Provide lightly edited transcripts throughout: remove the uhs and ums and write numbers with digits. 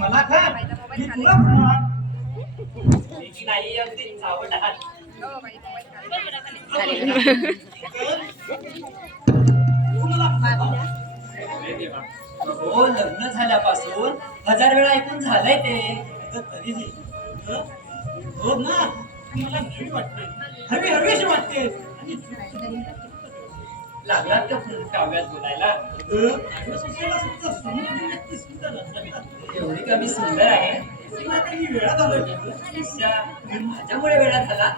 मला खा मी तुला नाही अगदी चावट आहात. हो लग्न झाल्यापासून 1000 वेळा ऐकून झालंय ते तरीही हो ना मला हवी वाटते हवी हवीशी वाटते लागलात का काव्यात बोलायला एवढी कमी सुंदर आहे वेळात आलोय माझ्यामुळे वेळात झाला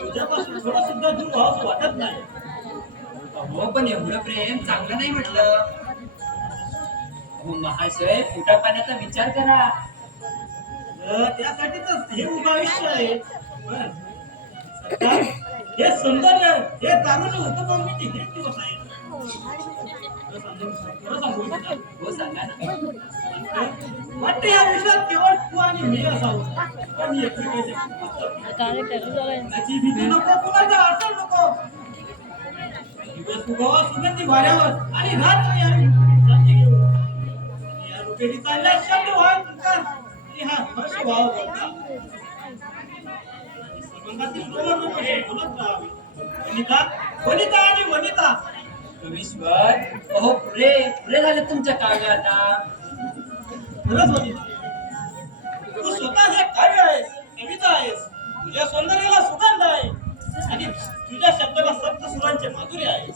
तुझ्यापासून थोडा सुद्धा दूर व्हावंच वाटत नाही. हो पण एवढं प्रेम चांगलं नाही म्हटलं. महाशय पोटा पाण्याचा विचार करा. त्यासाठी तर हे उभं आयुष्य आहे. हे सौंदर्य हे तारुण्य होतं पण मी हे दिवस आहे. हो सांगा ना. वाटते या विषयात केवळ तू आणि मी असावं पण त्याची भीती नको कुणाच्या अडचण नको. दिवस उगवा सुगंधी वाऱ्यावर आणि रात नाही घेऊ या रुपेरी चालल्या शब्द व्हाल तुमचा हा हर्ष भाव होता संबंधातील रोमन हे बोलत राहावे. वनिता वनिता आणि वनिता ईश्वर अहो पुरे पुरे झाले तुमच्या काव्य आता. खरंच वनिता तू स्वतः हे काव्य आहेस कविता आहेस. तुझ्या सौंदर्याला सुगंध आहे आणि तुझ्या शब्दाला सप्त सुरांचे माधुर्य आहे.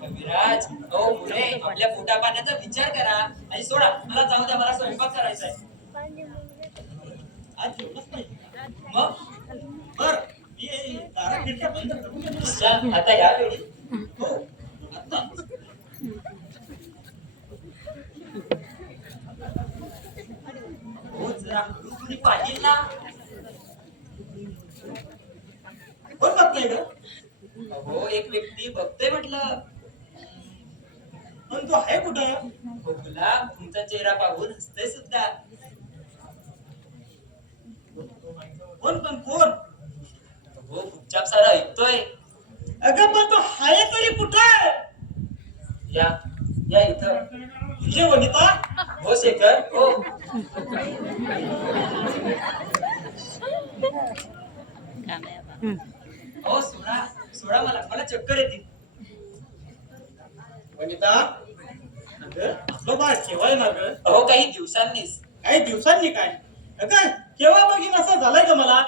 कविराज ओ पुरे आपल्या पोटा पाण्याचा विचार करा आणि सोडा मला जाऊ द्या मला स्वयंपाक करायचा आहे. आज जेवणच नाही मग बर मी दारा खिडक्या बंद करून आता यावेळी हो आता हो जरा तुम्ही पाहिल ना कोण बघताय ग. हो एक व्यक्ती बघतोय म्हटलं पण तो आहे कुठं. हो तुला तुमचा चेहरा पाहून हसतोय सुद्धा. कोण पण कोण हो गुपचाप सारा ऐकतोय. अगं पण तो आहे तरी कुठं. या या इथं तुझे वनिता. हो शेखर हो हो सोडा सोडा मला मला चक्कर येते. वनिता अगं आपलं बाळ केव्हा ना ग. अहो काही दिवसांनीच. काही दिवसांनी काय अगं केव्हा बघीन असं झालंय का मला.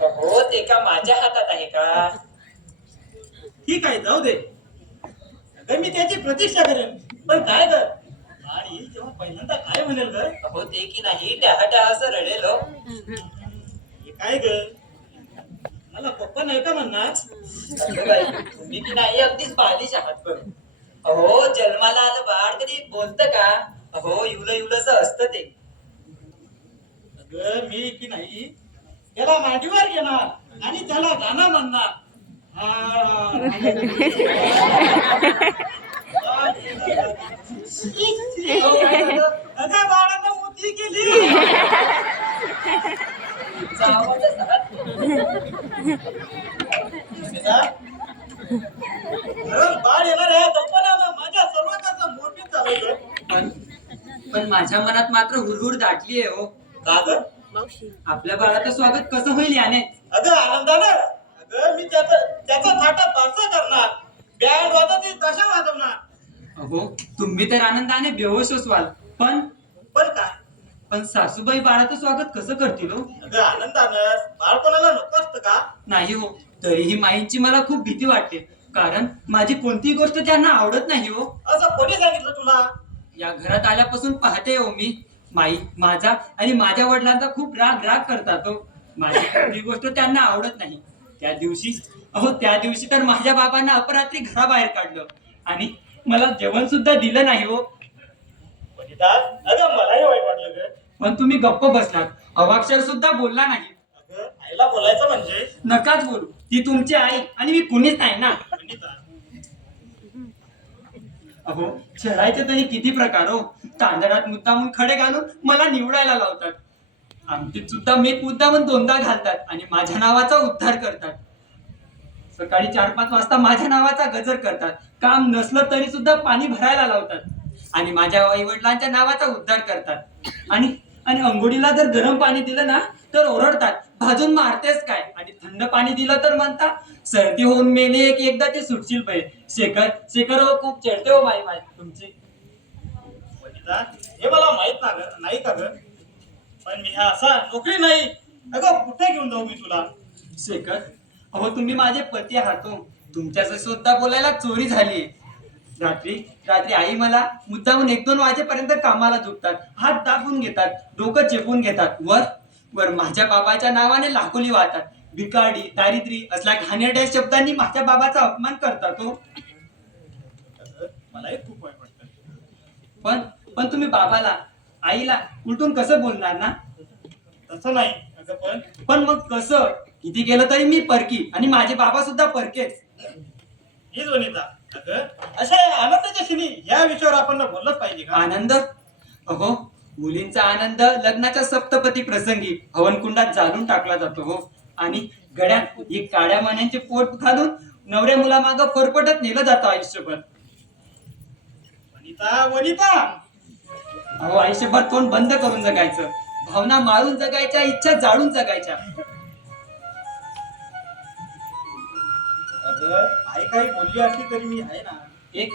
हो ते का माझ्या हातात आहे का. ठीक आहे जाऊ दे अगं मी त्याची प्रतीक्षा करेन पण काय ग बाळ येईल तेव्हा पहिल्यांदा काय म्हणेल ग. हो ते की नाही टहा असं रडेल. काय ग मला पप्पा नाही का म्हणणार. तुम्ही की नाही अगदीच बालिश आहात पण. अहो जन्माला आलं बाळ कधी बोलतं का. अहो इवलं इवलंच असतं ते. अगं मी की नाही त्याला मांडीवर घेणार आणि त्याला गाणं म्हणणार. अगं बाळानं मोठी केली. बाळ येणार आहे कल्पना माझ्या सर्वांचा मोठी चालवलं. पण माझ्या मनात मात्र हुरहुर दाटली आहे. हो का ग आपल्या बाळाचं स्वागत कसं होईल याने. अगं आनंदानं अगं मी त्याचा थाटा पारसा करणार. बँड वाजवते तशा वाजवणार. अहो तुम्ही तर आनंदाने बेहोश व्हाल पण काय पण सासूबाई बाळाचं स्वागत कसं करतील. हो अगं आनंदानं बाळ कोणाला नको असतं का. नाही हो तरीही माईंची मला खूप भीती वाटते कारण माझी कोणतीही गोष्ट त्यांना आवडत नाही. हो असं कोणी सांगितलं तुला. या घरात आल्यापासून पाहते हो मी माई माझा आणि माझ्या वडिलांचा खूप राग करतात. हो माझी कोणतीही गोष्ट त्यांना आवडत नाही. त्या दिवशी तर माझ्या बाबांना अपरात्री घराबाहेर काढलं आणि मला जेवण सुद्धा दिलं नाही. हो मलाही वाईट वाटलं ग. पण तुम्ही गप्प बसलात अवाक्षर सुद्धा बोलला नाही. आईला बोलायचं म्हणजे नकाच बोलू ती तुमची आई आणि मी कुणीच नाही ना. अहो छळायचे तरी किती प्रकार. हो तांदळात मुद्दामून खडे घालून मला निवडायला लावतात. आमटीत सुद्धा मीठ मुद्दामून दोनदा घालतात आणि माझ्या नावाचा उद्धार करतात. सकाळी 4-5 वाजता माझ्या नावाचा गजर करतात. काम नसलं तरी सुद्धा पाणी भरायला लावतात आणि माझ्या आई वडिलांच्या नावाचा उद्धार करतात. आणि आणि अंघोळीला जर गरम पाणी दिलं ना तर ओरडतात, भाजून मारतेस काय? आणि थंड पाणी दिलं तर म्हणतात, सर्दी होऊन मेले एकदा ते सुटशील बाई. शेखर शेखर हो, खूप चढते हो बाई बाई तुमची. हे मला माहित नाही का ग, पण मी हा असा नोकरी नाही. अगं कुठे घेऊन जाऊ मी तुला? शेखर अहो, तुम्ही माझे पती आहात हो. तुमच्याशी सुद्धा बोलायला चोरी झाली. रात्री रात्री आई मला मुद्दामून 1-2 वाजेपर्यंत कामाला झोपतात, हात दाबून घेतात, डोकं चेपून घेतात. वर वर माझ्या बाबाच्या नावाने लाखोली वाहतात. भिकारी दारिद्री असल्या घाणेरड्या शब्दांनी माझ्या बाबाचा अपमान करतात हो. मलाही खूप वाईट वाटतं. पण पण तुम्ही बाबाला आईला उलटून कसं बोलणार ना? तसं नाही अगं, पण मग कसं? किती केलं तरी मी परकी आणि माझे बाबा सुद्धा परकेच. हीच वनिता. अगं अशा आनंदाच्या क्षणी या विषयावर आपण बोललंच पाहिजे का? आनंद? अहो, मुलींचा आनंद लग्नाच्या सप्तपदी प्रसंगी हवनकुंडात जाळून टाकला जातो हो. आणि गड्यात एक काड्या मान्यांचे पोट घालून नवऱ्या मुलामागं फरफटत नेलं जातं आयुष्यभर. वनिता वनिता, अहो, आयुष्यभर तोंड बंद करून जगायचं, भावना मारून जगायच्या, इच्छा जाळून जगायच्या. अगं आई काही बोलली असली तरी मी आहे ना. एक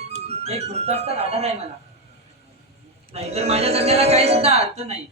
एक गुरुताच तर आधार आहे मला, नाहीतर माझ्या जगण्याला काही सुद्धा अर्थ नाही.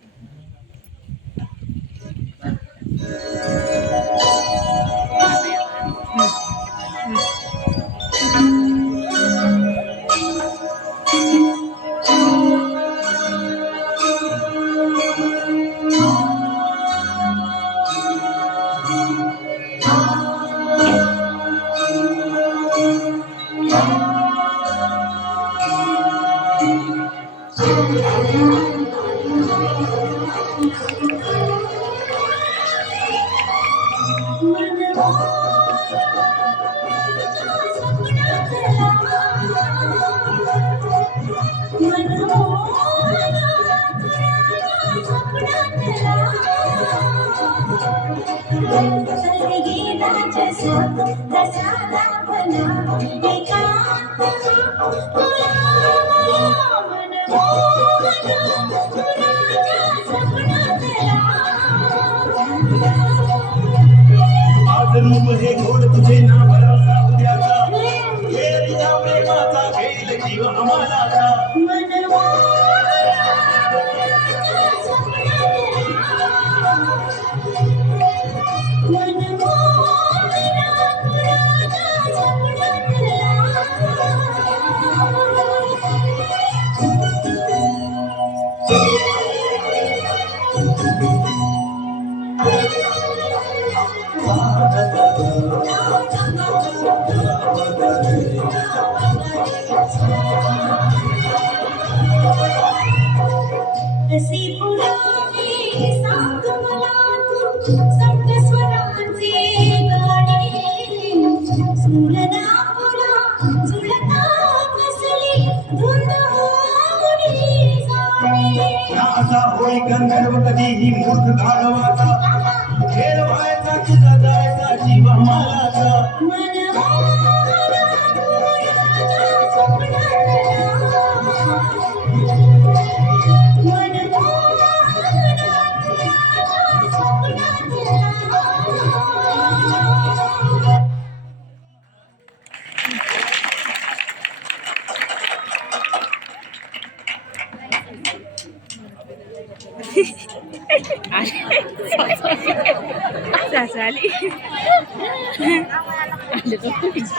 आज रूप हे गोड तुझे नाव रसा उद्याचा, हे तुझ्या प्रेमाचा घेईल जीव आम्हालाचा. असा होय गंधर्व कधीही मूर्ख गाढवाचा, खेळ व्हायचा तुझा जायचा जीव आम्हालाचा.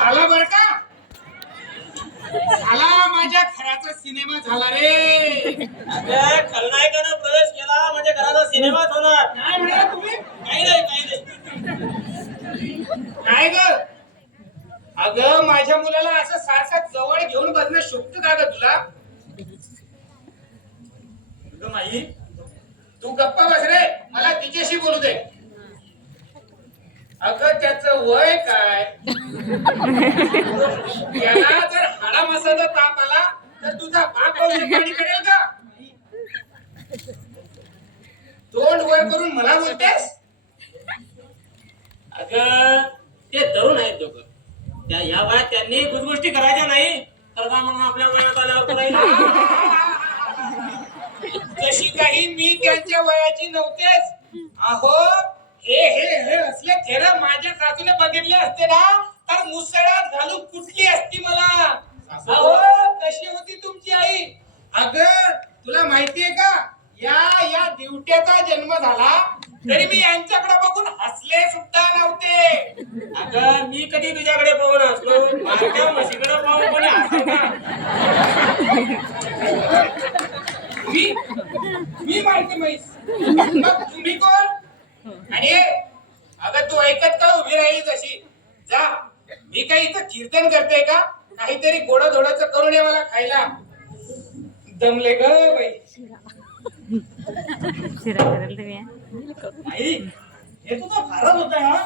आला बर का, आला माझ्या घराचा सिनेमा झाला रे. खलनायकानं प्रवेश केला म्हणजे घराचा सिनेमाच होणार. काय म्हणा तुम्ही? काही नाही काही नाही. काय ग? अगं माझ्या मुलाला असं सारखं जवळ घेऊन बसणं शोभतं का ग तुला? अगं माई, तू गप्पा बस रे, मला तिच्याशी बोलू दे. अगं त्याचं वय काय? त्याला जर हाडा मसाला ताप आला तर तुझा बाप औषध पाणी करेल का? तोंड वर करून मला बोलतेस? अगं ते तरुण आहेत दोघं. त्या या वयात त्यांनी गोष्टी करायच्या नाही तर का मग आपल्या वयात आल्यावर करायला. जशी काही मी त्यांच्या वयाची नव्हतेच. अहो हे हे हे असले चेहरा माझ्या सासूने बघितले असते ना तर मुसळात घालून कुठली असती मला. अहो कशी होती तुमची आई? अगं तुला माहितीये का या दिवट्याचा जन्म झाला तरी मी यांच्याकडे बघून हसले सुद्धा नव्हते. अगं मी कधी तुझ्याकडे पाहून असलो माझ्या म्हशीकडे पाहून कोणी हसतो का? मी माहिती म्हैस मग तुम्ही कोण? आणि अगं तू ऐकत का उभी राहिली तशी? जा, मी काही इथं कीर्तन करते का? काहीतरी गोडं धोडाचं करून ये मला खायला. दमले ग बाई. आई हे तुझा फारच होत हा.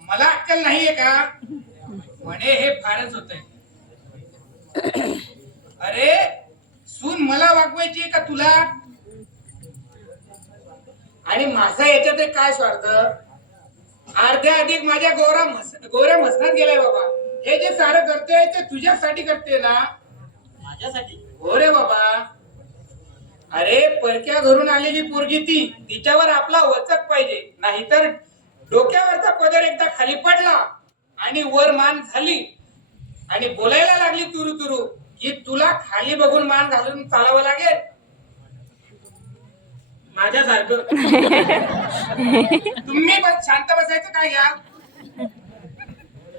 मला अक्कल नाहीये का? म्हणे हे फारच होतंय. अरे सून मला वागवायची का तुला? आणि माझा याच्यात काय स्वार्थ? अर्ध्या अधिक माझ्या गोऱ्या मसनात गेलाय बाबा. हे जे सारं करतोय ते तुझ्यासाठी करते ना? माझ्यासाठी? हो रे बाबा. अरे परक्या घरून आलेली पोरगी तिच्यावर आपला वचक पाहिजे. नाहीतर डोक्यावरचा पदर एकदा खाली पडला आणि वर मान झाली आणि बोलायला लागली तुरु तुरु की तुला खाली बघून मान घालून चालावं लागेल. माझ्यासारखं. तुम्ही पण शांत बसायचं काय घ्या.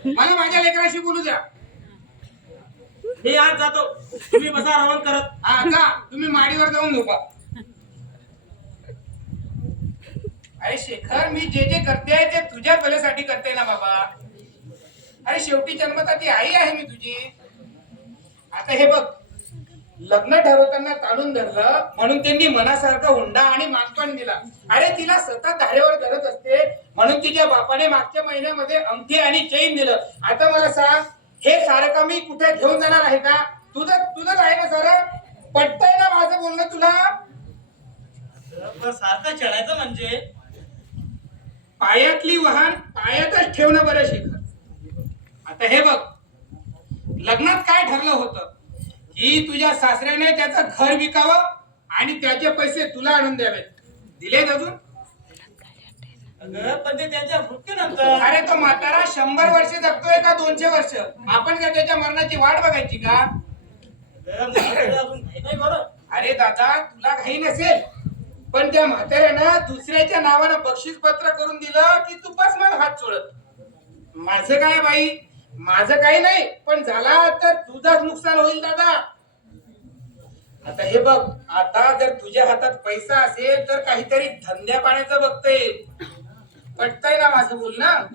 मला माझ्या लेकराशी बोलू द्या. मी आज जातो तुम्ही बसा रवण करत. हा का? तुम्ही माडीवर जाऊन झोपा. अरे शेखर मी जे जे करते ते तुझ्या भल्यासाठी करते ना बाबा. अरे शेवटी जन्मता ती आई आहे मी तुझी. आता हे बघ लग्न ठरवताना ताणून धरलं म्हणून त्यांनी मनासारखा हुंडा आणि मागपण दिला. अरे तिला सतत धारेवर धरत असते म्हणून तिच्या बापाने मागच्या महिन्यामध्ये अंगठी आणि चैन दिलं. आता मला सांग हे सारं का मी कुठे घेऊन जाणार आहे का? तुझंच आहे ना सारं? पटतंय ना माझं बोलणं तुला? सारखं चढायचं म्हणजे पायातली वाहन पायातच ठेवणं बरं शेखर. आता हे बघ लग्नात काय ठरलं होतं की तुझ्या सासऱ्याने त्याचं घर विकावं आणि त्याचे पैसे तुला आणून द्यावेत. दिलेत अजून? अगं पण ते त्यांच्या मृत्यूनंतर. अरे तो म्हातारा 100 वर्ष जगतोय का 200 वर्ष? आपण काय त्याच्या मरणाची वाट बघायची का? अगं, मला तर अजून माहित नाही बरं. अरे दादा तुला काही नसेल पण त्या म्हाताऱ्यानं दुसऱ्याच्या नावानं बक्षीस पत्र करून दिलं की तू बस मला हात सोडत. माझं काय बाई? माझं काही नाही पण झाला तर तुझाच नुकसान होईल दादा. आता हे बघ आता जर तुझ्या हातात पैसा असेल तर काहीतरी धंद्या पाण्याचं बघता येईल. पटतंय ना माझं बोलणं?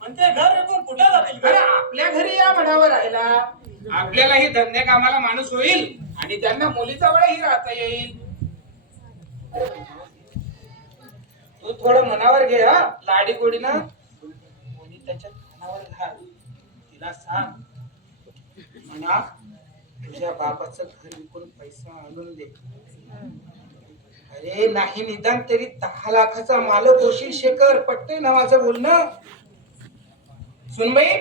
पण ते घर विकून कुठे जातील? अरे आपल्या घरी या म्हणावं राहिला. आपल्यालाही धंद्या कामाला माणूस होईल आणि त्यांना मुलीचा वेळही राहता येईल. तू थोडं मनावर घे हा लाडी गोडीनं. मुली त्याच्या मनावर घाल. तिला सांग म्हणा तुझ्या बाबाचं घर विकून पैसा आणून दे. अरे नाही निदान तरी 10 लाखाचा मालक होशील शेखर. पटतंय ना माझं बोलणं? सुनबाई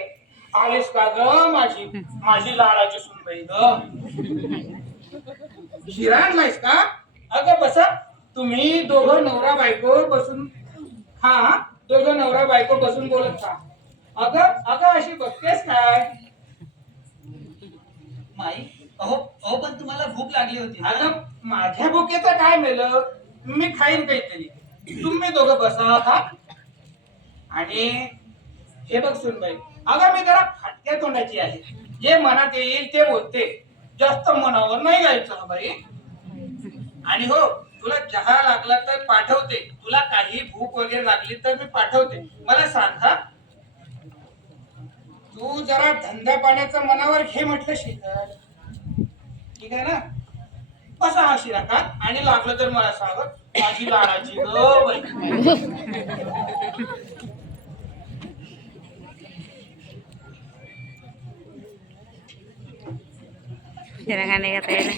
आलीस का ग माझी लाडाची सुनबाई ग? शिरा आणलायस का? अगं बसा तुम्ही दोघं नवरा बायको बसून हा दोघं नवरा बायको बसून बोलत खा. अगं अशी बघतेस काय? माई अहो पण तुम्हाला भूक लागली होती ना? अगं माझ्या भुकेचं काय मेलं? मी खाईन काहीतरी. तुम्ही दोघं बसा खा. आणि हे बघ सुनबाई अगं मी जरा फाटक्या तोंडाची आहे. जे मनात येईल ते बोलते. जास्त मनावर नाही जायचं हा बाई. आणि हो तुला चहा लागला तर पाठवते. तुला काही भूक वगैरे लागली तर मी पाठवते. मला सांग हा तू जरा धंदा पाण्याचं मनावर घे म्हटलं शेखर. ठीक आहे ना? बसा हा शिरा खा आणि लागलं तर मला सांग माझी लाडाची ग बाई. Silakan ya katanya.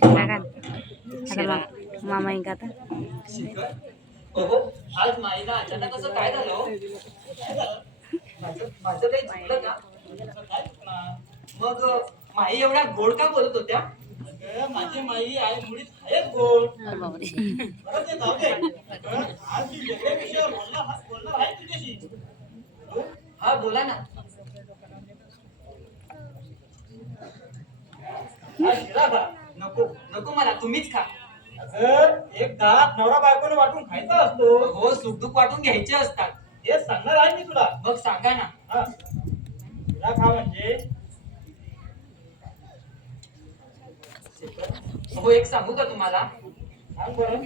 Silakan. Ada bang. मामा का आता शेखर हो आज माईला अचानक असं काय झालं हो? काय झालं? माझं काही चुकलं का? काय चुकणार? मग माई एवढ्या गोड का बोलत होत्या? अगं, माझी माई आहे मुळीच आहेच गोड. बापरे बरं ते जाऊ दे. अगं, आज मी वेगळ्या विषयावर बोलणार आहे तुझ्याशी. हा बोला ना. हा शिरा खा. नको नको मला तुम्हीच खा. अगं, एक दात नवरा बायकोने वाटून खायचा असतो. हो सुखदुःख वाटून घ्यायचे असतात. हेच सांगणार आहे मी तुला. मग सांगा ना. हा शिरा खा म्हणजे हो एक सांगू का तुम्हाला? सांग बरं.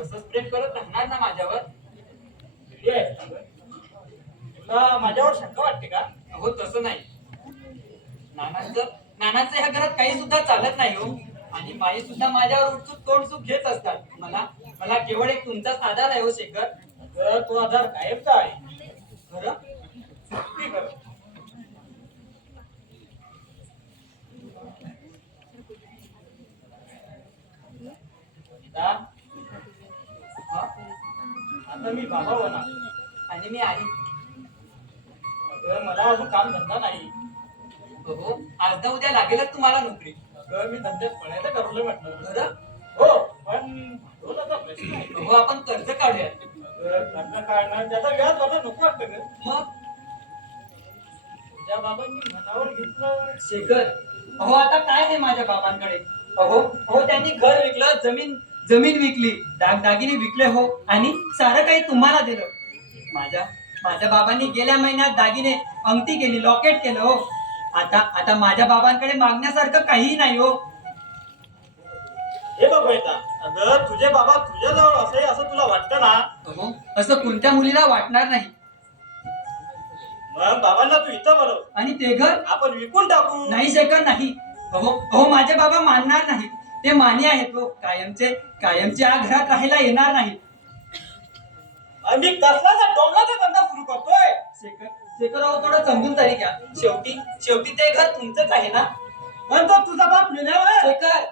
असंच प्रेम करत राहणार ना माझ्यावर? किती आहे सांग. तुला माझ्यावर शंका वाटते का? हो तसं नाही. नानांचं ह्या घरात काही सुद्धा चालत नाही हो. आणि माई सुद्धा माझ्यावर उठसूक तोडसूक घेत असतात. मला मला केवळ एक तुमचाच आधार आहे हो शेखर. अगं, तो आधार कायमचा आहे. खरं? किती खरं. आता आता मी बाबा होणार आणि मी आई. अगं, मला अजून काम धंदा नाही. हो आज ना उद्या लागेलच तुम्हाला नोकरी. अगं, मी धंद्यात पडायचं ठरवलं म्हटलं. खरं? हो पण भांडवलाचा प्रश्न आहे. हो आपण कर्ज काढूया. अगं, कर्ज काढणं त्याचा व्याज भरणं नको वाटतं ग. मग तुझ्या बाबांनी मनावर घेतलं. शेखर अहो आता काय आहे माझ्या बाबांकडे? अहो त्यांनी घर विकलं, जमीन विकली, दागदागिने विकले हो आणि सारं काही तुम्हाला दिलं. माझ्या बाबांनी गेल्या महिन्यात दागिने अंगठी केली, लॉकेट केलं हो. आता माझ्या बाबांकडे मागण्यासारखं काही नाही हो. हे बघ बेटा, अगं तुझे बाबा तुझ्याजवळ असे असं तुला वाटतं ना? अहो असं कोणत्या मुलीला वाटणार नाही. मग बाबांना तू इथं बोलव आणि ते घर आपण विकून टाकू. नाही शेखर नाही. अहो माझे बाबा मानणार नाही. ते मान्य आहेत हो. कायमचे या घरात राहायला येणार नाही. आम्ही कसलाचा डोंगराचा धंदा सुरू करतोय. शेखर अहो थोडं समजून तरी घ्या. शेवटी ते घर तुमचंच आहे ना. पण तो तुझा बाप मेल्यावर शेखर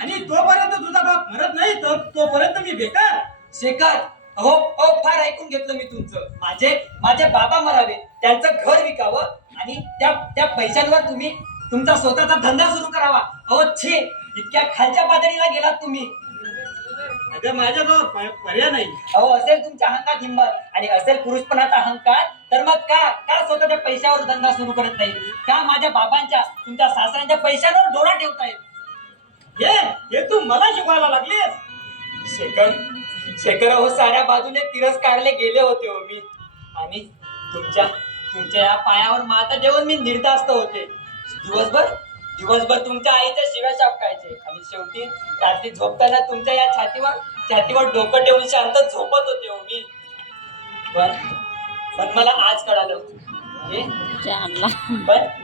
आणि तोपर्यंत तुझा बाप मरत नाही तर तोपर्यंत मी बेकार. शेखर अहो फार ऐकून घेतलं मी तुमचं. माझे बाबा मरावे, त्यांचं घर विकावं आणि त्या पैशांवर तुम्ही तुमचा स्वतःचा धंदा सुरू करावा. अहो छे, इतक्या खालच्या पातळीला गेलात तुम्ही. अगं माझ्याजवळ पर्याय नाही. अहो असेल तुमच्या अहंकात हिंमत आणि असेल पुरुषपणाचा अहंकार तर मग का स्वतःच्या पैशावर धंदा सुरू करत नाही? का माझ्या बाबांच्या तुमच्या सासऱ्यांच्या पैशांवर डोळा ठेवताय? हे तू मला शिकवायला लागलीस. शेखर हो साऱ्या बाजूने तिरस्कारले गेले होते हो मी. आणि तुमच्या या पायावर माता जेवण मी निर्धास्त होते. दिवसभर तुमच्या आईच्या शिव्या शापकायचे आणि शेवटी रात्री झोपताना तुमच्या या छातीवर डोकं ठेवून शांत झोपत होते हो मी. पण मला आज कळालं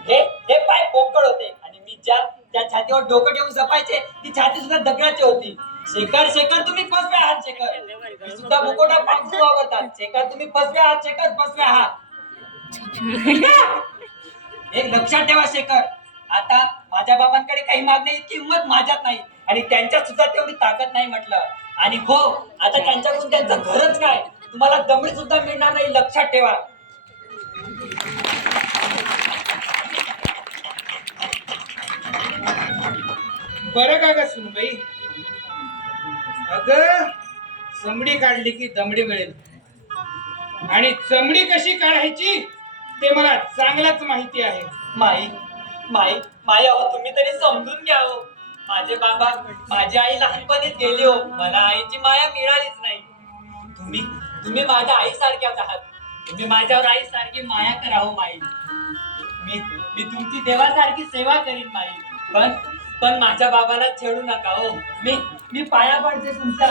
हे पाय पोकळ होते आणि मी ज्या छातीवर डोकं ठेवून जपायचे ती छाती सुद्धा दगडाची होती. शेखर तुम्ही फसवे आहात. शेखर मी सुद्धा मुकोटा पांघरून वावरतात. शेखर तुम्ही फसवे आहात. शेखर फसवे आहात. एक लक्षात ठेवा शेखर, आता माझ्या बाबांकडे काही मागण्या इतकी हिंमत माझ्यात नाही आणि त्यांच्यात सुद्धा तेवढी ताकद नाही म्हटलं. आणि हो आता त्यांच्याकडून त्यांचं घरच काय, तुम्हाला दमडी सुद्धा मिळणार नाही. लक्षात ठेवा. बरं का ग सुनबाई, अगं चमडी काढली की दमडी मिळेल आणि चमडी कशी काढायची ते मला चांगलंच माहिती आहे. माई अहो तुम्ही तरी समजून घ्या हो. माझे बाबा माझी आई लहानपणीच गेली हो. मला आईची माया मिळालीच नाही. तुम्ही माझ्या आई सारख्याच आहात. तुम्ही माझ्यावर आई सारखी माया करा हो माई. मी तुमची देवासारखी सेवा करीन माई. पण माझ्या बाबाला छेडू नका हो. मी पाया पडते तुमच्या.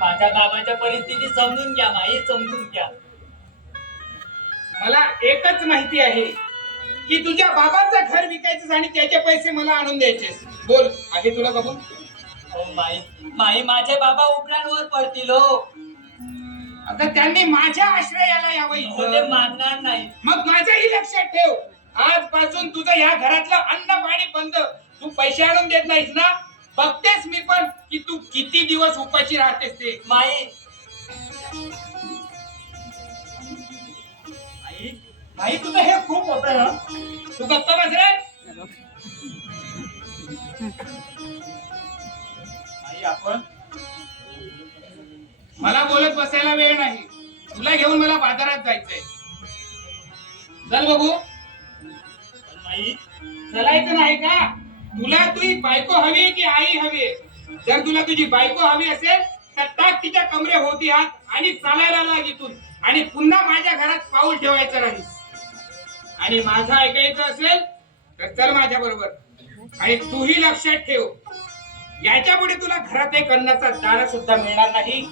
माझ्या बाबाच्या परिस्थिती समजून घ्या माई, समजून घ्या. मला एकच माहिती आहे की तुझ्या बाबांचं घर विकायचं आणि त्याचे पैसे मला आणून द्यायचे. बोल आहे तुला बघून. हो माई माझे बाबा उपड्यांवर पडतील हो. आता त्यांनी माझ्या आश्रयाला यावं हो, ते इथं. मानणार नाही. मग माझ्याही लक्षात ठेव, आजपासून तुझं या घरातलं अन्न पाणी बंद. तू पैसे आणून देत नाहीस ना, बघतेस मी पण की तू किती दिवस उपाशी राहतेस ते. माई आई तुझं हे खूप होतंय ना. तू गप्प बस रे. आई आपण मला बोलत बसायला वेळ नाही. तुला घेऊन मला बाजारात जायचंय. चल बघू. आई चलायचं नाही का? तुला तुझी बायको हवी की आई हवी? जर तुला तुझी बायको हवी असेल तर टाक तिच्या कमरे होती हात आणि चालायला लाग इथून. आणि पुन्हा माझ्या घरात पाऊल ठेवायचं नाही. आणि माझं ऐकायचं असेल तर चल माझ्या बरोबर. आणि तूही लक्षात ठेव, याच्या पुढे तुला घरात एक अन्नाचा दाणा सुद्धा मिळणार नाही.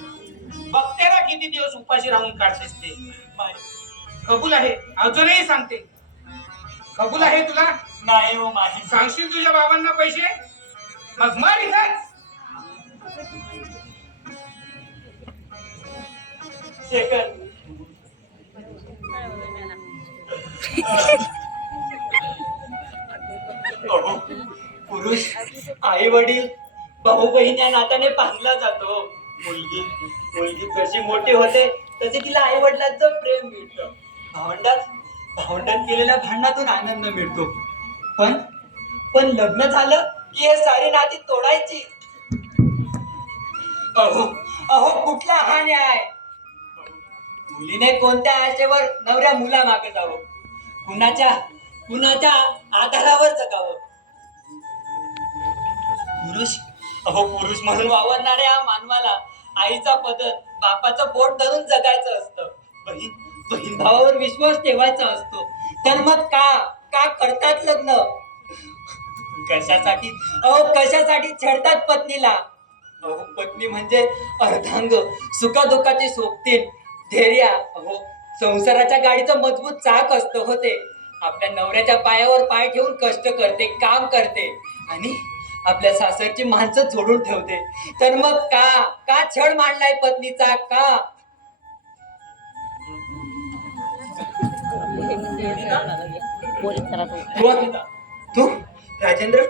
बघते ना किती दिवस उपाशी राहून काढतेस ते. कबूल आहे? अजूनही सांगते, कबूल आहे तुला? नाही हो माही. सांगशील तुझ्या बाबांना पैसे? मग मर इथंच. शेखर अहो, पुरुष आई वडील भाऊ बहीण या नात्याने पाहिला जातो. मुलगी मुलगी कशी मोठी होते तसे तिला आई वडिलांचं प्रेम मिळतं. भावंडात केलेल्या भांडणातून आनंद मिळतो. पण लग्न झालं की हे सारी नाती तोडायची. अहो अहो कुठला हा न्याय? मुलीने कोणत्या आशेवर नवऱ्या मुला मागे जावं? कुणाच्या आधारावर जगावं? पुरुष म्हणून वावरणाऱ्या मानवाला आईचा पदर बापाचं बोट धरून जगायचं असतं. बहीण भावावर विश्वास ठेवायचा असतो. तर मग का करतात लग्न? कशासाठी छेडतात पत्नीला? पत्नी म्हणजे अर्धांग, सुखादुःखाची सोबतीण, धैर्य. संसाराच्या गाडीचं मजबूत चाक असतं होते. आपल्या नवऱ्याच्या पायावर पाय ठेवून कष्ट करते, काम करते आणि आपल्या सासरची माणसं जोडून ठेवते. तर मग का छळ मांडलाय पत्नीचा? का? तू राजेंद्र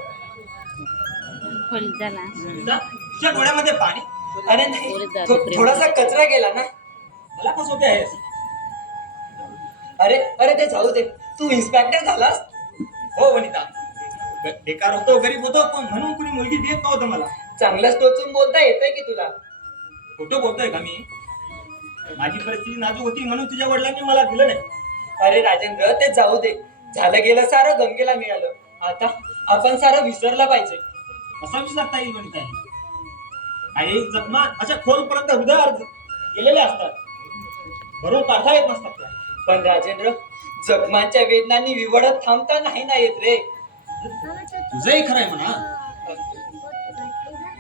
तुझ्या डोळ्यामध्ये पाणी. अरे नाही, थोडासा कचरा गेला ना. मला फसवते आहेस. अरे ते जाऊ दे. तू इन्स्पेक्टर झालास? हो वनिता, बेकार होतो, गरीब होतो, पण म्हणून कुणी मुलगी देत नव्हतं मला. चांगलाच टोचून बोलता येतंय की तुला? खोटं बोलतोय का मी? माझी परिस्थिती नाजूक होती म्हणून तुझ्या वडिलांनी मला दिलं नाही. अरे राजेंद्र, ते जाऊ दे. झालं गेलं सारं गंगेला मिळालं. आता आपण सारं विसरलं पाहिजे. असा विसरता येईल वनिता? काही जखमा अशा खोलपर्यंत हृदयावर गेलेले असतात, भरून काढता येत नसतात त्या. पण राजेंद्र, जखमांच्या वेदनांनी विवडत थांबता नाही ना येत रे. तुझंही खरंय म्हणा.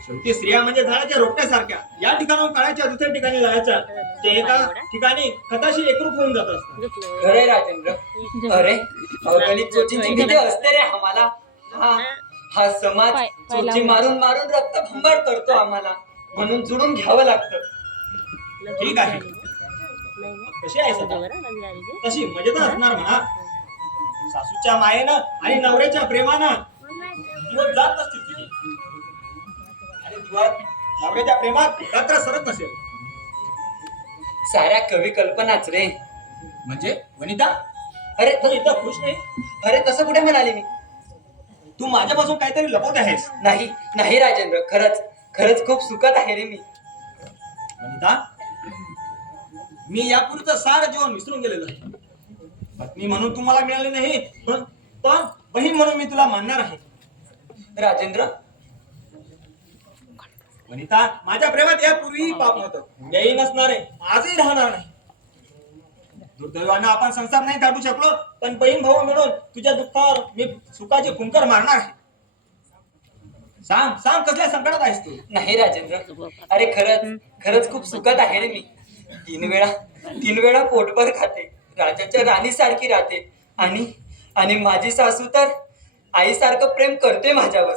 शेवटी स्त्रिया म्हणजे झाडाच्या रोपट्यासारख्या, या ठिकाणाहून काढायच्या दुसऱ्या ठिकाणी लावायच्या. ते एका ठिकाणी खताशी एकरूप होऊन जात असतात. खरंय राजेंद्र. अरे अवगणित चोचींची भीती असते रे आम्हाला. हा समाज चोची मारून रक्त भंबार करतो आम्हाला. म्हणून जुळून घ्यावं लागतं. ठीक आहे, कशी आहे सदा? तशी मजेत असणार म्हणा. सासूच्या मायेनं आणि नवऱ्याच्या प्रेमानं दिवस जात असतील तुझी. आणि दिवस नवऱ्याच्या प्रेमात रात्र सरत नसेल. साऱ्या कवी कल्पनाच रे. म्हणजे वनिता, अरे तू इथं खुश नाही? अरे तसं कुठे म्हणाले मी? तू माझ्यापासून काहीतरी लपवत आहेस. नाही राजेंद्र, खरंच खूप सुखात आहे रे मी. वनिता, मी यापूर्वीचं सारं जीवन विसरून गेलेलो आहे. पत्नी म्हणून तू मला मिळाली नाही, पण बहीण म्हणून मी तुला मानणार आहे. राजेंद्र, वनिता, माझ्या प्रेमात यापूर्वीही पाप नव्हतं, उद्याही नसणार आहे, आजही राहणार नाही. दुर्दैवानं आपण संसार नाही काढू शकलो, पण बहीण भाऊ मिळून तुझ्या दुःखावर मी सुखाचे फुंकर मारणार आहे. सांग कसल्या संकटात आहेस तू? नाही राजेंद्र, अरे खरंच खूप सुखात आहे रे मी. तीन वेळा पोटभर खाते, राजाच्या राणीसारखी राहते आणि माझी सासू तर आईसारखं प्रेम करते माझ्यावर.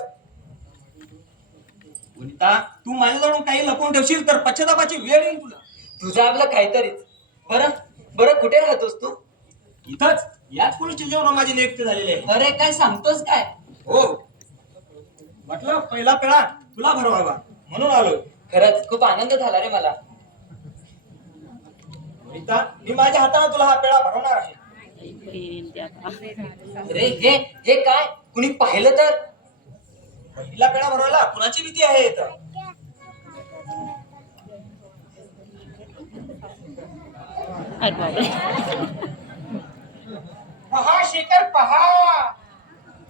वनिता, तू माझ्याजवळून काही लपवून ठेवशील तर पश्चातापाची वेळ येईल तुला. तुझं आपलं काहीतरीच. बरं कुठे राहतोस तू? इथंच, याच पोलीस स्टेशनवर माझी नियुक्ती झालेली आहे. अरे काय सांगतोस काय? हो, म्हटलं पहिला पेळा तुला भरवावा म्हणून आलो. खरंच खूप आनंद झाला रे मला. वनिता, मी माझ्या हाताने तुला हा पेढा भरवणार आहे. अरे हे काय, कुणी पाहिलं तर? पहिला पेढा भरवायला कुणाची भीती आहे इथं? पहा शेखर पहा.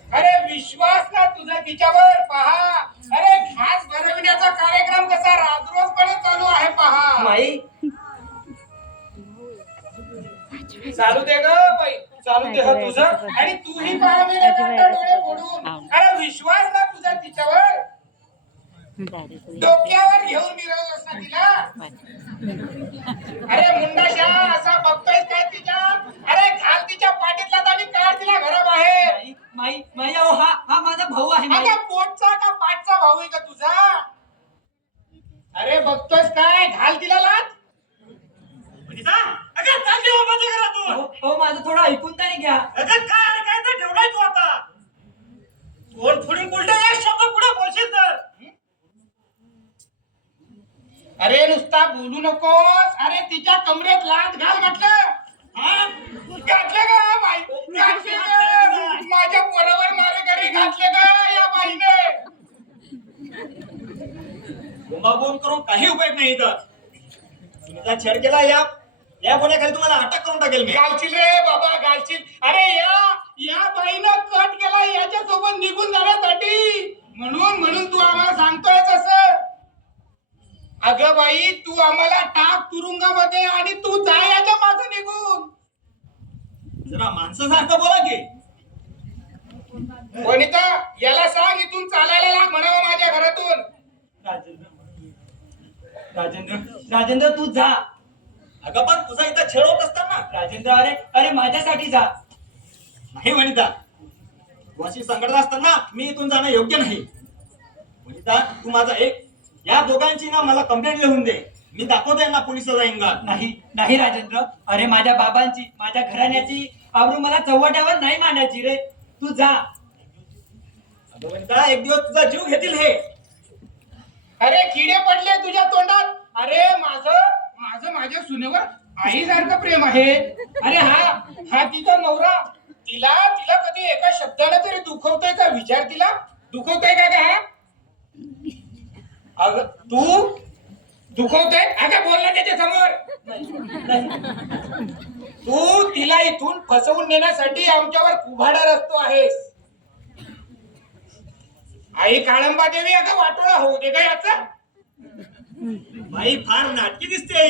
अरे विश्वास ना तुझा तिच्यावर. पहा अरे घास भरविण्याचा कार्यक्रम कसा राजरोजपणे चालू आहे पहा. माई, चालू दे ग बाई, चालू दे ह तुझं. आणि तूही पहा मेरे मोठे डोळे फोडून. अरे विश्वास ना तुझा तिच्यावर. डोक्यावर घेऊन मिरवलंस ना तिला. अरे मुंडाशा असा बघतोय काय तिच्या. अरे घाल तिच्या पाठीतला आणि काढ तिला घराबाहेर. माई अहो हा माझा भाऊ आहे माई. अगं पोटचा का पाठचा भाऊ आहे का तुझा. अरे बघतोयस काय, घाल तिला लाथ. वनिता, अगं चालली हो माझ्या घरातून. हो माझं थोडं ऐकून तरी घ्या. अगं काय ऐकायचं ठेवलाय तू आता. तोंड फोडून उलटा एक शब्द पुढे बोलशील तर. अरे नुसता बोलू नकोस. अरे तिच्या कमरेत लाथ घाल म्हटलं. हा? घातले का बाई, घातले का? माझ्या पोरावर मारेकरी घातले का या बाईने. बोंबाबोंब करून काही उपयोग नाही इथं. तुम्ही छेड केला या गुन्ह्याखाली तुम्हाला अटक करून टाकेल मी. घालशील रे बाबा घालशील. अरे या बाईनं कट केला याच्यासोबत निघून जाण्यासाठी. म्हणून तू आम्हाला सांगतोय असं. अगं बाई तू आम्हाला टाक तुरुंगामध्ये आणि तू जा याच्या मागे निघून. जरा माणसासारखं बोला की. वनिता याला सांग इथून चालायला लाग म्हणावं माझ्या घरातून. राजेंद्र तू जा. अगं पण तुझा इथं छेड होत असताना. राजेंद्र अरे माझ्यासाठी जा. नाही वनिता, तू अशी संकटात असताना मी इथून जाणं योग्य नाही. वनिता तू माझा एक, या दोघांची ना मला कंप्लेंट लिहून दे. मी दाखवतोय ना पोलिसाला इंगा. नाही राजेंद्र, अरे माझ्या बाबांची माझ्या घराण्याची आबरू मला चव्हाट्यावर नाही मांडायची रे. तू जा. अगं वनिता, एक दिवस तुझा जीव घेतील हे. अरे किडे पडले तुझ्या तोंडात. अरे माझं माझ्या सुनेवर आईसारखं प्रेम आहे. अरे हा तिचा नवरा. तिला कधी एका शब्दाने तरी दुखवतोय का विचार. तिला दुखवतोय का हा. अगं तू दुखवतोय. अगं बोल ना त्याच्या समोर. तू तिला इथून फसवून नेण्यासाठी आमच्यावर कुभाडा रचतो आहेस. आई काळंबा देवी अगं वाटोळा होऊ दे का याचा. बाई फार नाटकी दिसते.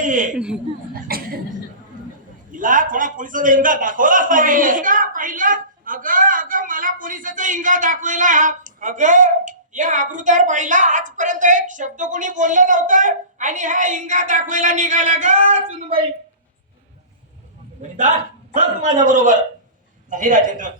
तिला थोडा पोलिसाचा इंगा दाखवलाच पाहिजे. पहिलं अगं मला पोलिसाचा इंगा दाखवायला. अगं या आबरूदार बाईला आजपर्यंत एक शब्द कोणी बोललं नव्हतं आणि हा इंगा दाखवायला निघाला ग सुनबाई. वनिता चल तू माझ्या बरोबर. नाही राजेंद्र,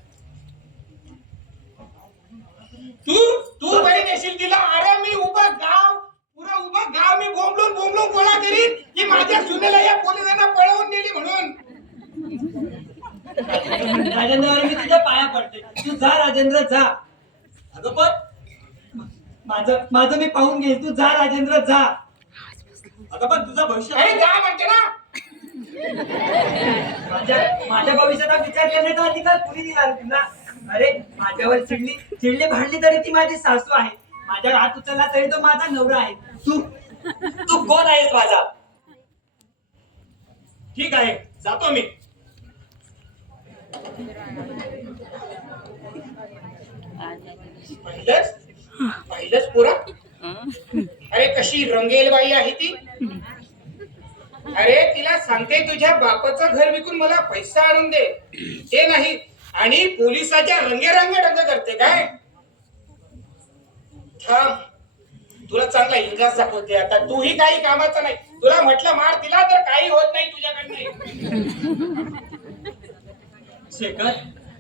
तू बरी देशील तिला. अरे मी उभं गाव मी बोंबलून गोळा करीन की माझ्या सुनेला या पोलिसांना पळवून नेली म्हणून. राजेंद्र अरे मी तुझ्या पाया पडते. तू जा राजेंद्र जा. अगं पण माझं मी पाहून घेईल. तू जा राजेंद्र जा. अगं पण तुझं भविष्य. अरे जा म्हणते ना. माझ्या भविष्याचा विचार करण्याचा अधिकार कुणी दिला तुला. अरे माझ्यावर चिडली भांडली तरी ती माझी सासू आहे. माझ्यावर हात उचलला तरी तो माझा नवरा आहे. तू कोण आहेस माझा. ठीक आहे जातो मी. पाहिलंच पुरा. अरे कशी रंगेल बाई आहे ती. अरे तिला सांगते तुझ्या बापाचं घर विकून मला पैसा आणून दे. ते नाही आणि पोलिसाच्या रंगेरंग करते काय. थांब तुला चांगला इंग्रज दाखवते आता. तूही काही कामाचा नाही. तुला म्हटलं मार तिला तर काही होत नाही तुझ्याकडे. शेखर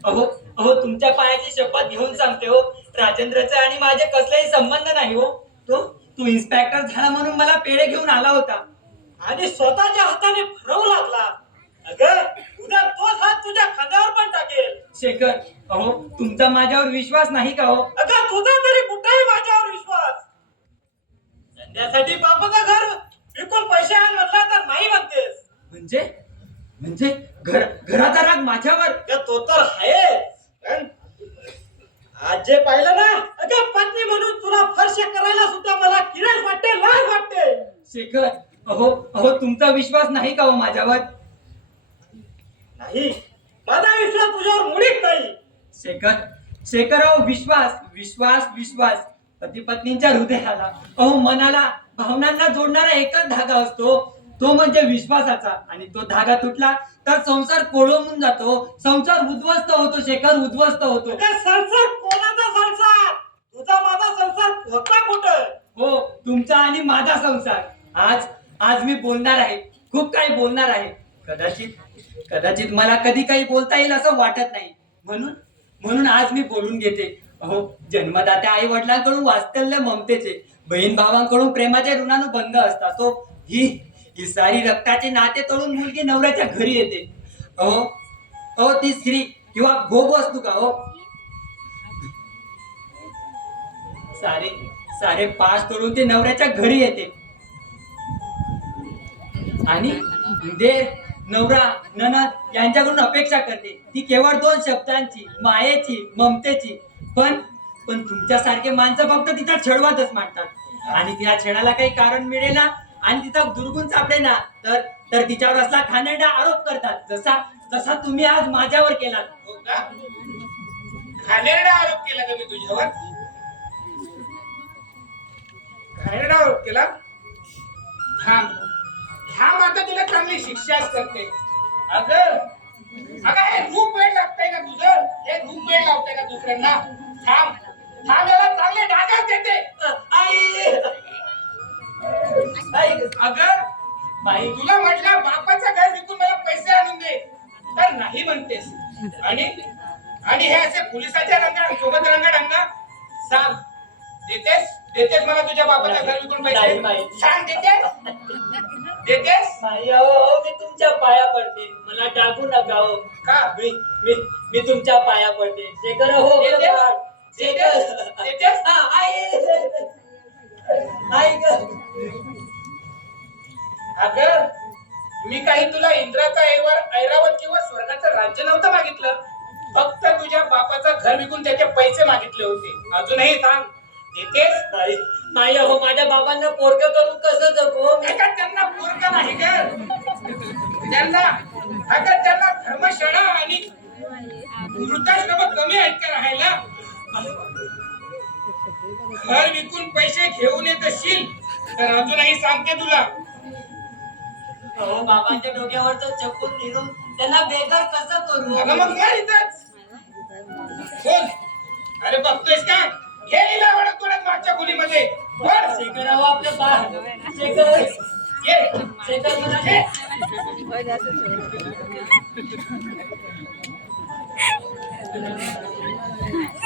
अहो तुमच्या पायाची शपथ घेऊन सांगते हो. राजेंद्रचा आणि माझे कसलेही संबंध नाही हो. तू इन्स्पेक्टर झाला म्हणून मला पेढे घेऊन आला होता आणि स्वतःच्या हाताने फरवू लागला. अगं उद्या तोच हात तुझ्या खांद्यावर पण टाकेल. शेखर तुमचा माझ्यावर विश्वास नाही का हो. अगं तुझा तरी कुठेही माझ्यावर विश्वास. त्यासाठी बापाचं घर विकून पैसे आण म्हटलं तर नाही म्हणतेस. म्हणजे म्हणजे घराचा राग माझ्यावर? तो तर आहे, पण आज जे पाहिलं ना, अगं पत्नी म्हणून तुला फरशे करायला सुद्धा मला किरास वाटते, लाज वाटते. शेखर, अहो तुमचा विश्वास नाही का हो माझ्यावर? नाही, माझा विश्वास तुझ्यावर मुळीच नाही. शेखर अहो, विश्वास विश्वास विश्वास पती पत्नींच्या हृदयाला, अहो मनाला, भावनांना जोडणारा एकच धागा असतो, तो म्हणजे विश्वासाचा. आणि तो धागा तुटला तर संसार कोळंबून जातो, संसार उद्ध्वस्त होतो. शेखर, उद्ध्वस्त होतो. अगं संसार कोणाचा संसार? तुझा माझा संसार होता कुठं? हो, तुमचा आणि माझा संसार. आज मी बोलणार आहे, खूप काही बोलणार आहे. कदाचित मला कधी काही बोलता येईल असं वाटत नाही, म्हणून आज मी बोलून घेते. अहो, जन्मदात्या आई वडिलांकडून वात्सल्य ममतेचे, बहीण भावांकडून प्रेमाचे ऋणानुबंध असतात. तो ही सारी रक्ताचे नाते तोडून मुलगी नवऱ्याच्या घरी येते. अहो ती स्त्री किंवा भोग वस्तू का हो? सारे पास तोडून ती नवऱ्याच्या घरी येते. आणि नवरा ननद यांच्याकडून अपेक्षा करते ती केवळ 2 शब्दांची, मायेची, ममतेची. पण तुमच्यासारखे माणसं फक्त तिचा छळवातच मांडतात. आणि त्या छळाला काही कारण मिळेल ना, आणि तिचा दुर्गुण सापडेना तर तिच्यावर असला घाणेरडा आरोप करतात, जसा तुम्ही आज माझ्यावर केलात. हो का? घाणेरडा आरोप केला का मी तुझ्यावर? घाणेरडा आरोप केला? थांब आता तुला चांगली शिक्षाच करते. अगं हे रूप वेळ लागतंय का तुझं? हे रूप वेळ लावतंय का दुसऱ्यांना? थांब याला चांगले डागाच देते. अगं बाई, तुला म्हटलं बापाचं घर विकून मला पैसे आणून दे, तर नाही म्हणतेस. आणि हे असे पोलिसाच्या सोबत रंगाढंगा सांग, देतेस मला तुझ्या बापाचं घर विकून पैसे? सांग, देतेस? मी तुमच्या पाया पडते, मला टाकू नका हो. का? मी तुमच्या पाया पडते. शेखर हो, देतेस? अगं मी काही तुला इंद्राचा ऐरावत किंवा स्वर्गाचं राज्य नव्हतं मागितलं, फक्त तुझ्या बापाचं घर विकून त्याचे पैसे मागितले होते. अजूनही सांग, देतेस? नाही हो, माझ्या बाबांना पोरकं करून कसं जगू? त्यांना पोरका नाही ग, त्यांना धर्मशाळा आणि वृद्धाश्रम कमी आहेत का राहायला? घर विकून पैसे घेऊन येत असशील तर अजूनही सांगते तुला, हो, बाबांच्या डोक्यावरच चप्पल फिरून त्यांना बेकार कसं करू? अगं मग मार इथंच. बोल. अरे बघतोयस का? हे हिला आवडत कोणाच मागच्या खोलीमध्ये. बोल. शेखर हो, आपलं बाळ शेखर, ये. शेखर म्हणा. ये.